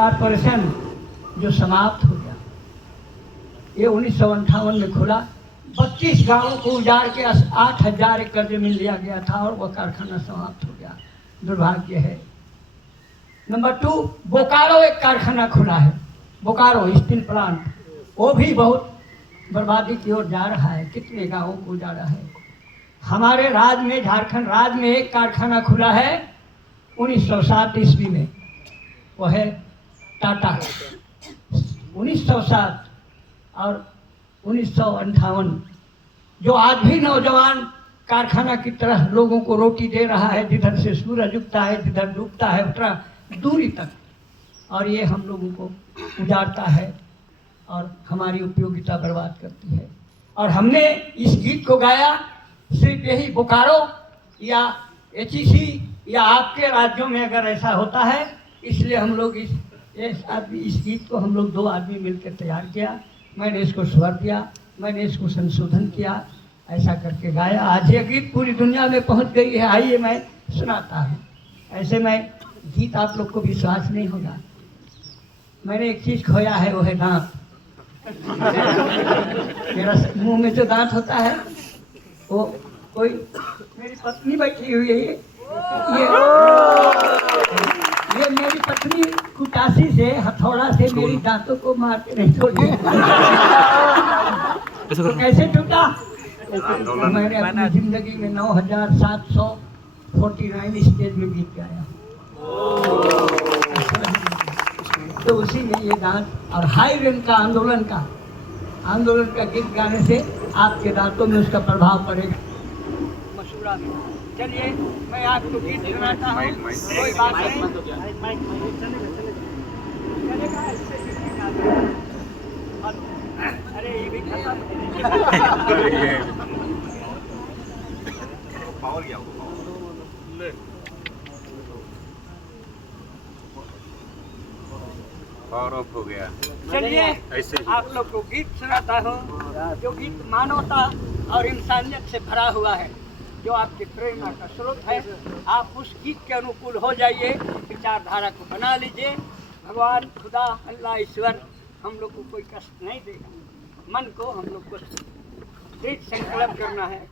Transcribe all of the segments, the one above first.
Corporation जो समाप्त हो गया, ये 1958 में खुला। 32 गांवों को उजाड़ के 8,000 एकड़ जमीन लिया गया था और वह कारखाना समाप्त हो गया। दुर्भाग्य है। नंबर 2, बोकारो एक कारखाना खुला है, बोकारो स्टील प्लांट, वो भी बहुत बर्बादी की ओर जा रहा है। कितने गांवों को उजाड़ा है। हमारे राज्य में, झारखंड राज्य में एक कारखाना खुला है 1907 ईस्वी में, वो है टाटा। 1907 और 1958, जो आज भी नौजवान कारखाना की तरह लोगों को रोटी दे रहा है, जिधर से सूरज उगता है, जिधर डूबता है, उतना दूरी तक, और ये हम लोगों को उजाड़ता है और हमारी उपयोगिता बर्बाद करती है। और हमने इस गीत को गाया सिर्फ यही बोकारो या HEC या आपके राज्यों में अगर ऐसा होता है, इसलिए हम लोग इस गीत को हम लोग 2 आदमी मिलकर तैयार किया। मैंने इसको स्वर दिया, मैंने इसको संशोधन किया, ऐसा करके गाया। आज ये गीत पूरी दुनिया में पहुंच गई है। आइए मैं सुनाता हूँ। ऐसे मैं गीत आप लोग को विश्वास नहीं होगा। मैंने एक चीज़ खोया है, वो है दांत। मेरा मुंह में जो दांत होता है, वो कोई मेरी पत्नी बैठी हुई है, ये मेरी पत्नी कुटासी से, हथौड़ा से मेरी दांतों को मार के नहीं छोड़ी। तो कैसे टूटा? मैंने अपनी जिंदगी में 9,749 स्टेज में गीत गाया, तो उसी में ये दांत और हाई रैंक का आंदोलन का गीत गाने से आपके दांतों में उसका प्रभाव पड़ेगा। मशहूरा। चलिए मैं आपको गीत सुनाता हूँ। कोई बात नहीं, अरे ये भी खत्म। पावर गया पावर ऑफ हो गया। चलिए आप लोग को गीत सुनाता हूँ, जो गीत मानवता और इंसानियत से भरा हुआ है, जो आपकी प्रेरणा का स्रोत है। आप उस गीत के अनुकूल हो जाइए, विचारधारा को बना लीजिए। भगवान, खुदा, अल्लाह, ईश्वर हम लोग को कोई कष्ट नहीं देगा। मन को हम लोग को दृढ़ संकल्प करना है।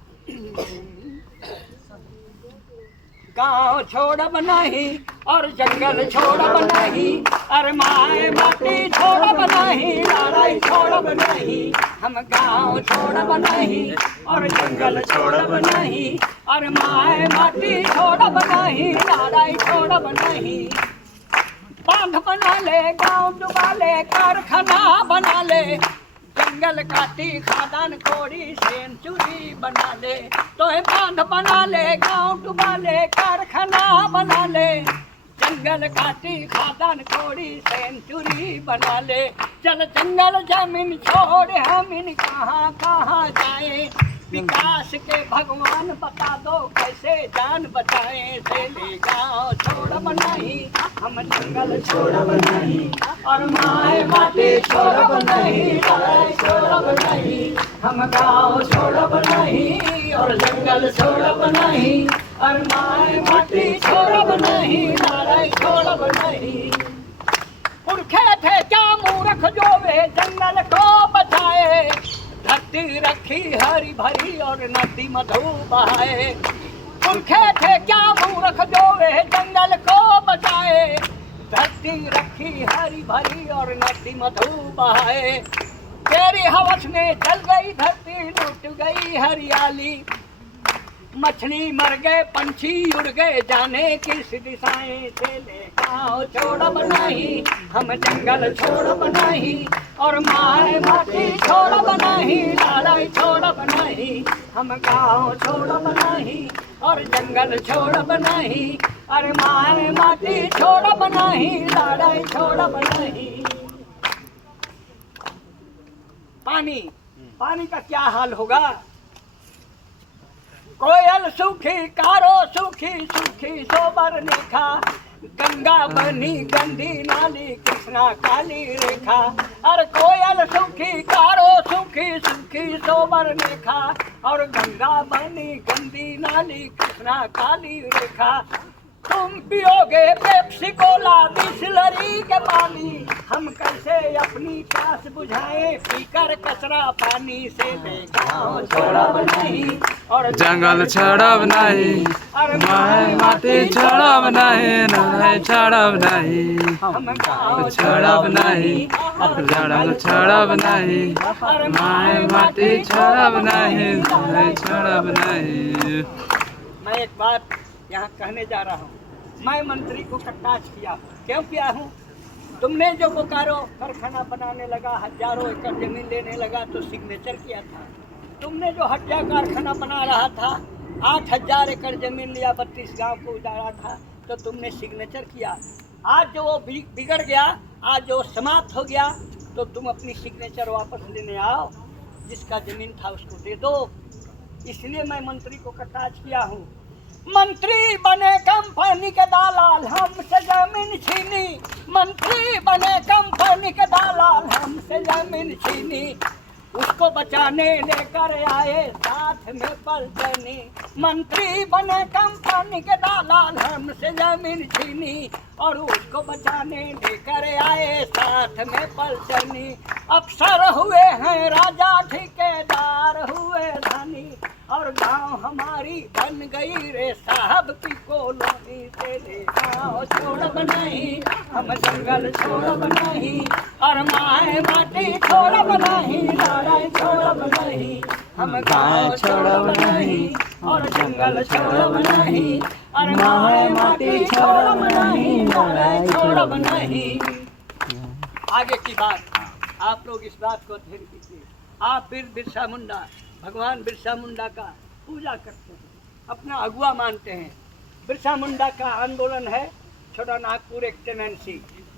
गाँव छोड़ब नहीं और जंगल छोड़ब नहीं, अरे माए माटी छोड़ब नहीं, लड़ाई छोड़ब नहीं। हम गाँव छोड़ब नहीं और जंगल छोड़ब नहीं, अरे माए माटी छोड़ब नहीं, लड़ाई छोड़ब नहीं। बांध बना ले, गाँव डुबा ले, कारखाना बना ले, जंगल काटी खादान कोड़ी सेंचुरी बना ले। तो बांध बना ले, गाँव डुबा ले, कारखाना बना ले, जंगल काटी खादान कोड़ी सेंचुरी बना ले। चल जंगल जमीन छोड़ हम इन कहाँ कहाँ जाएं, विकास के भगवान बता दो कैसे जान बचाएं। से गाँव छोड़ब नहीं, हम जंगल छोड़ब नहीं, और माए माटी छोड़ब नहीं, लड़ाई छोड़ब नहीं। हम गाँव छोड़ब नहीं और जंगल छोड़ब नहीं, और माए माटी छोड़ब नहीं, लड़ाई छोड़ब नहीं। पुरखे थे क्या मूर्ख जो वे जंगल को बचाए, धरती रखी हरी भरी और नदी मधु बहाए। पुरखे थे क्या मूर्ख जो वे जंगल को बचाए, धरती रखी हरी भरी और नदी मधु बहाए। तेरी हवस में जल गई धरती, लुट गई हरियाली, मछली मर गए, पंछी उड़ गए, जाने किस दिशाएं चले। गाँव छोड़ब नहीं, हम जंगल छोड़ब नहीं, और माए माटी छोड़ब नहीं, लड़ाई छोड़ब नहीं। हम गाँव छोड़ब नहीं और जंगल छोड़ब नहीं, अरे माए माटी छोड़ब नहीं, लड़ाई छोड़ब नहीं। पानी का क्या हाल होगा? कोयल सूखी, कारो सूखी, सूखी सोबर रेखा, गंगा बनी गंदी नाली, कृष्णा काली रेखा। अरे कोयल सूखी, कारो सूखी, सूखी सोबर रेखा, और गंगा बनी गंदी नाली, कृष्णा काली रेखा। तुम पियोगे पेप्सी कोला बिसलरी के पानी, हम कैसे अपनी प्यास बुझाएं पीकर कचरा पानी से। गाँव छोड़ब नहीं और जंगल छोड़ब नहीं, माय माटी छोड़ब नहीं, नाय छोड़ब नहीं, हम गाँव छोड़ब नहीं, जंगल छोड़ब नहीं, माय माटी छोड़ब नहीं, नाय छोड़ब नहीं। मैं एक बात यहाँ कहने जा रहा हूँ। मैं मंत्री को कटाक्ष किया, क्यों किया हूँ? तुमने जो बोकारो कारखाना बनाने लगा, हजारों एकड़ जमीन लेने लगा तो सिग्नेचर किया था। तुमने जो हटिया कारखाना बना रहा था, 8000 एकड़ जमीन लिया, 32 गांव को उजाड़ा था, तो तुमने सिग्नेचर किया। आज जो वो बिगड़ गया, आज जो समाप्त हो गया, तो तुम अपनी सिग्नेचर वापस लेने आओ, जिसका जमीन था उसको दे दो। इसलिए मैं मंत्री को कटाक्ष किया हूँ। मंत्री बने कंपनी के दलाल, हमसे जमीन छीनी। मंत्री बने कंपनी के दलाल, हमसे जमीन छीनी। उसको बचाने लेकर आए साथ में पलटनी। मंत्री बने कंपनी के दलाल, हमसे जमीन छीनी, और उसको बचाने लेकर आए साथ में पलटनी। अफसर हुए हैं राजा, ठेकेदार हुए धनी, और गांव हमारी बन गई रे साहब की कॉलोनी। तेरे गांव छोड़ब नहीं, हम जंगल छोड़ब नहीं, और माए माटी छोड़ब नहीं, लड़ाई छोड़ब नहीं। हम गांव छोड़ब नहीं और जंगल छोड़ब नहीं, और माए माटी छोड़ब नहीं, लड़ाई छोड़ब नहीं। आगे की बात आप लोग इस बात को अध्ययन कीजिए। आप बिरसा मुंडा, भगवान बिरसा मुंडा का पूजा करते हैं, अपना अगुआ मानते हैं। बिरसा मुंडा का आंदोलन है छोटा नागपुर एक्सटेंसी,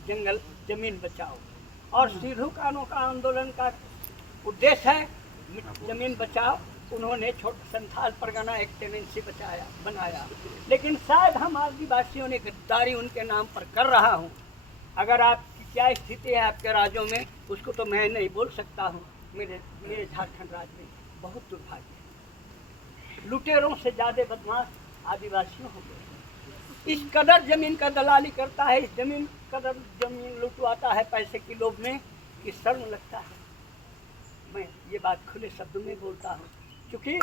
जंगल जमीन बचाओ, और सिद्धू कानू का आंदोलन का उद्देश्य है जमीन बचाओ। उन्होंने छोटा संथाल परगना एक्सटेंसी बनाया, लेकिन शायद हम आदिवासियों ने गद्दारी उनके नाम पर कर रहा हूँ। अगर आपकी क्या स्थिति है आपके राज्यों में, उसको तो मैं नहीं बोल सकता हूँ। मेरे झारखंड राज्य में बहुत दुर्भाग्य है, लुटेरों से ज़्यादा बदमाश आदिवासियों हो गए। इस कदर जमीन का दलाली करता है, इस कदर जमीन लुटवाता है पैसे की लोभ में कि शर्म लगता है। मैं ये बात खुले शब्दों में बोलता हूँ, क्योंकि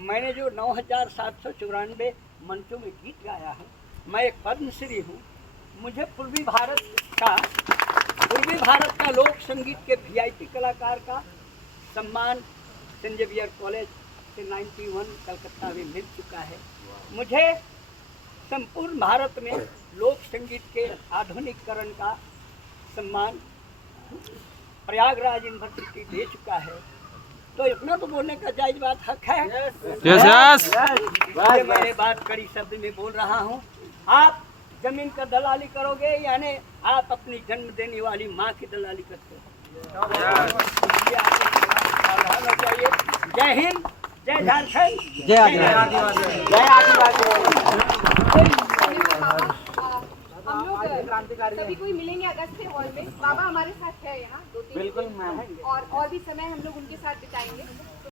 मैंने जो 9794 मंचों में गीत गाया है, मैं एक पद्मश्री हूँ। मुझे पूर्वी भारत का लोक संगीत के VIP कलाकार का सम्मान सेंट जेवियर कॉलेज से 91 कलकत्ता में मिल चुका है। मुझे संपूर्ण भारत में लोक संगीत के आधुनिकीकरण का सम्मान प्रयागराज यूनिवर्सिटी दे चुका है। तो इतना तो बोलने का जायज बात हक है। ये मैंने बात कड़ी शब्द में बोल रहा हूँ। आप जमीन का दलाली करोगे, यानी आप अपनी जन्म देने वाली माँ की दलाली करते हो। चाहिए। जय हिंद, जय झारखंड, जय आदिवासी, जय आदिवासी। हम लोग सभी कोई मिलेंगे अगस्त के हॉल में। बाबा हमारे साथ है यहाँ 2-3 बिल्कुल मैम, और भी समय हम लोग उनके साथ बिताएंगे।